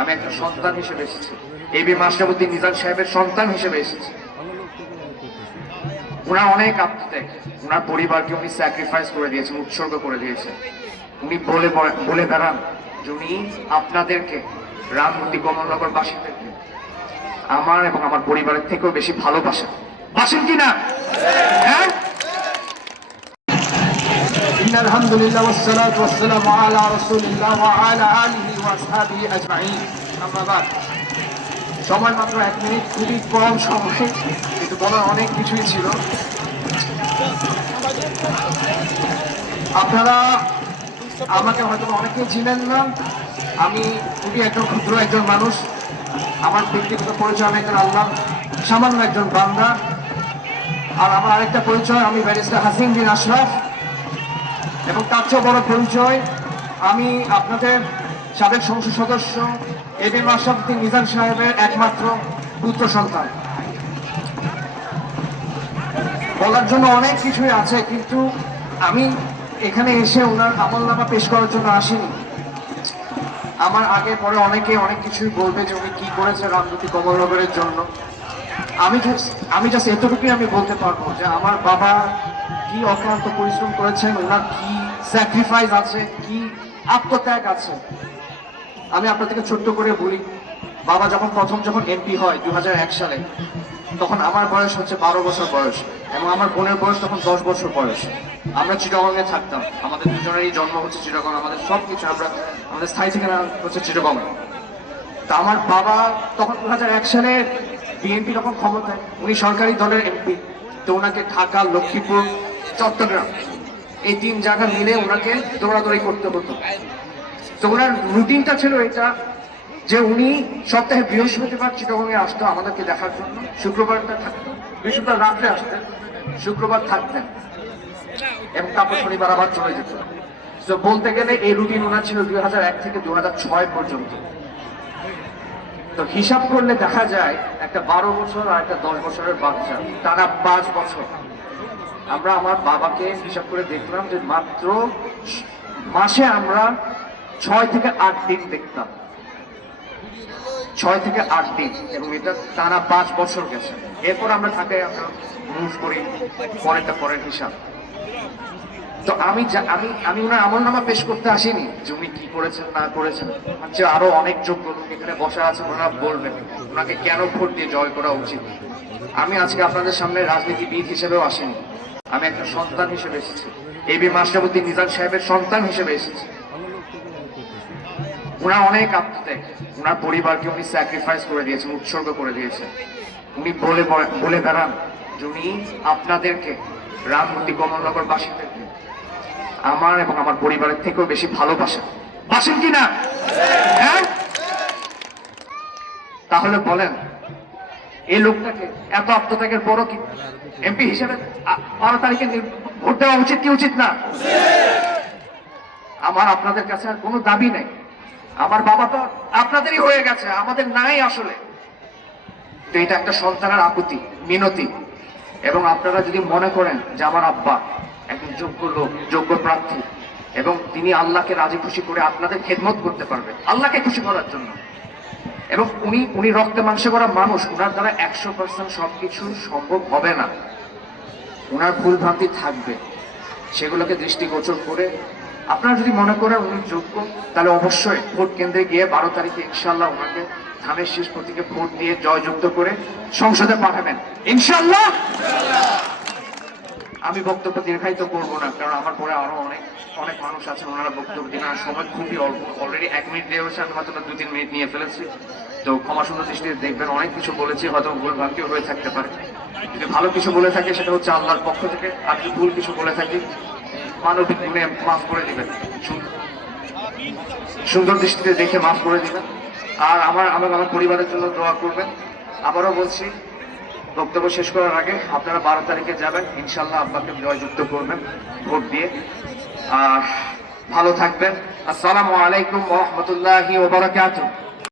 আমি একটা সন্তান হিসেবে এসেছি, এবি মাশরাফুদ্দিন নিজাম সাহেবের সন্তান হিসেবে এসেছি। উনার অনেক আত্মত্যাগ, উনার পরিবারকে উনি স্যাক্রিফাইস করে দিয়েছেন, উৎসর্গ করে দিয়েছেন। উনি বলে বেড়ান যে উনি আপনাদেরকে, রামমূর্তি কমলনগর বাসীদেরকে আমার এবং আমার পরিবারের থেকেও বেশি ভালোবাসেন। বাসেন কিনা? হ্যাঁ। আলহামদুলিল্লাহ ওয়াসসালাতু ওয়াসসালামু আলা রাসূলিল্লাহ ওয়া আলা আলিহি ওয়া আসহাবিহি আজমাইন। আম্মা বাদ। সময় মাত্র 1 মিনিট, খুবই কম সময়, কিন্তু বলার অনেক কিছুই ছিল। আপনারা আমাকে হয়তো অনেকেই চিনেন না, আমি খুবই ক্ষুদ্র একজন মানুষ। আমার ব্যক্তিগত পরিচয়, আমি একজন আল্লাহ সামান্য একজন বান্দা। আর আমার আরেকটা পরিচয়, আমি ব্যারিস্টার হাসিন বিন আশরাফ। এবং তার চেয়ে বড় পরিচয়, আমি আপনাদের সাবেক সংসদ সদস্য এবি মাশরাফুদ্দিন নিজাম সাহেবের একমাত্র পুত্র সন্তান। বলার জন্য অনেক কিছুই আছে, কিন্তু আমি এখানে এসে ওনার আমলনামা পেশ করার জন্য আসিনি। আমার আগে পরে অনেকে অনেক কিছুই বলবে যে উনি কি করেছে রামমূর্তি কমলনগরের জন্য। আমি জাস্ট এতটুকুই আমি বলতে পারবো যে আমার বাবা কি অক্লান্ত পরিশ্রম করেছেন, ওনার কি স্যাক্রিফাইস আছে, কি আত্মত্যাগ আছে। আমি আপনাদেরকে ছোট্ট করে বলি, বাবা যখন এমপি হয় 2001 সালে, তখন আমার বয়স হচ্ছে 12 বছর বয়স, এবং আমার বোনের বয়স তখন 10 বছর বয়স। আমরা চিটাগংয়ে থাকতাম, আমাদের দুজনেরই জন্ম হচ্ছে চিটাগং, আমাদের সবকিছু আমাদের স্থায়ী ঠিকানা হচ্ছে চিটাগং। তা আমার বাবা তখন 2001 সালে, বিএনপি তখন ক্ষমতায়, উনি সরকারি দলের এমপি। তো ওনাকে ঢাকা, লক্ষ্মীপুর, চট্টগ্রাম এই 3 জায়গা মিলে ওনাকে দৌড়াদৌড়ি করতে হতো। তো ওনার রুটিনটা ছিল এটা যে উনি সপ্তাহে বৃহস্পতিবার চিটাগংয়ে আসতো আমাদেরকে দেখার জন্য, শুক্রবারটা থাকতো, বৃহস্পতিবার রাত্রে আসতেন, শুক্রবার থাকতেন, এবং তারপর শনিবার আবার চলে যেত। তো বলতে গেলে এই রুটিন ওনার ছিল 2001 থেকে 2006 পর্যন্ত। তো হিসাব করলে দেখা যায় একটা 12 বছর আর একটা 10 বছরের বাচ্চা, টানা 5 বছর আমরা আমার বাবাকে হিসাব করে দেখলাম যে মাত্র মাসে আমরা 6 থেকে 8 দিন দেখতাম, 6 থেকে 8 দিন, এবং এটা টানা 5 বছর গেছে। এরপর আমরা ঢাকায় আমরা মুভ করি, পরের হিসাব। তো আমি ওনার আমলনামা পেশ করতে আসিনি যে উনি কি করেছেন না করেছেন। যে আরো অনেক যোগ্য লোক এখানে বসা আছে, ওনারা বলবেন ওনাকে কেন ভোট দিয়ে জয় করা উচিত। আমি আজকে আপনাদের সামনে রাজনীতিবিদ হিসেবেও আসিনি, আমি একটা সন্তান হিসেবে এসেছি, এবি মাশরাফুদ্দিন নিজাম সাহেবের সন্তান হিসেবে এসেছি। উনার অনেক আত্মত্যাগ, উনার পরিবারকে উনি স্যাক্রিফাইস করে দিয়েছেন, উৎসর্গ করে দিয়েছেন। উনি বলে বেড়ান যে উনি আপনাদেরকে, রামমূর্তি কমলনগর বাসীদেরকে আমার এবং আমার পরিবারের থেকেও বেশি ভালোবাসেন। বাসেন কিনা? হ্যাঁ। তাহলে বলেন, এই লোকটাকে এত আত্মত্যাগের পরও কি এমপি হিসেবে 12 তারিখে ভোট দেওয়া উচিত কি উচিত না? আমার আপনাদের কাছে আর কোনো দাবি নেই। আমার বাবা তো আপনাদেরই হয়ে গেছে, আমাদের নাই আসলে। তো এটা একটা সন্তানের আকুতি, মিনতি। এবং আপনারা যদি মনে করেন যে আমার আব্বা একজন যোগ্য লোক, যোগ্য প্রার্থী, এবং তিনি আল্লাহকে রাজি খুশি করে আপনাদের খেদমত করতে পারবেন আল্লাহকে খুশি করার জন্য, এবং উনি রক্তে মাংসে করা মানুষ, উনার দ্বারা 100% সবকিছু সম্ভব হবে না। উনার ভুল ভ্রান্তি থাকবে, সেগুলোকে দৃষ্টিগোচর করে আপনারা যদি মনে করেন উনি যোগ্য, তাহলে অবশ্যই ভোট কেন্দ্রে গিয়ে 12 তারিখে ইনশাল্লাহ ওনাকে ধানের শীষ প্রতীকে ভোট দিয়ে জয়যুক্ত করে সংসদে পাঠাবেন ইনশাল্লাহ। আমি বক্তব্য দীর্ঘায়িত করবো না, কারণ আমার পরে আরো অনেক মানুষ আছেন, ওনারা বক্তব্য দেওয়ার সময় খুবই অল্প। অলরেডি 1 মিনিট দেওয়া হয়েছে, আমি হয়তো 2-3 মিনিট নিয়ে ফেলেছি। তো ক্ষমা সুন্দর দৃষ্টিতে দেখবেন, অনেক কিছু বলেছি, হয়তো ভুল ভ্রান্তিও হয়ে থাকতে পারে। যদি ভালো কিছু বলে থাকে সেটা হচ্ছে আল্লাহর পক্ষ থেকে, আর যদি ভুল কিছু বলে থাকি মানবিক গুণে মাফ করে দিবেন, সুন্দর দৃষ্টিতে দেখে মাফ করে দিবেন। আর আমার পরিবারের জন্য দোয়া করবেন। আবারও বলছি, বক্তব্য শেষ করার আগে আপনারা 12 তারিখে যাবেন, ইনশাল্লাহ আব্বাকে জয়যুক্ত করবেন ভোট দিয়ে। আর ভালো থাকবেন। আসসালামু আলাইকুম ওয়া রাহমাতুল্লাহি ওয়া বারাকাতুহু।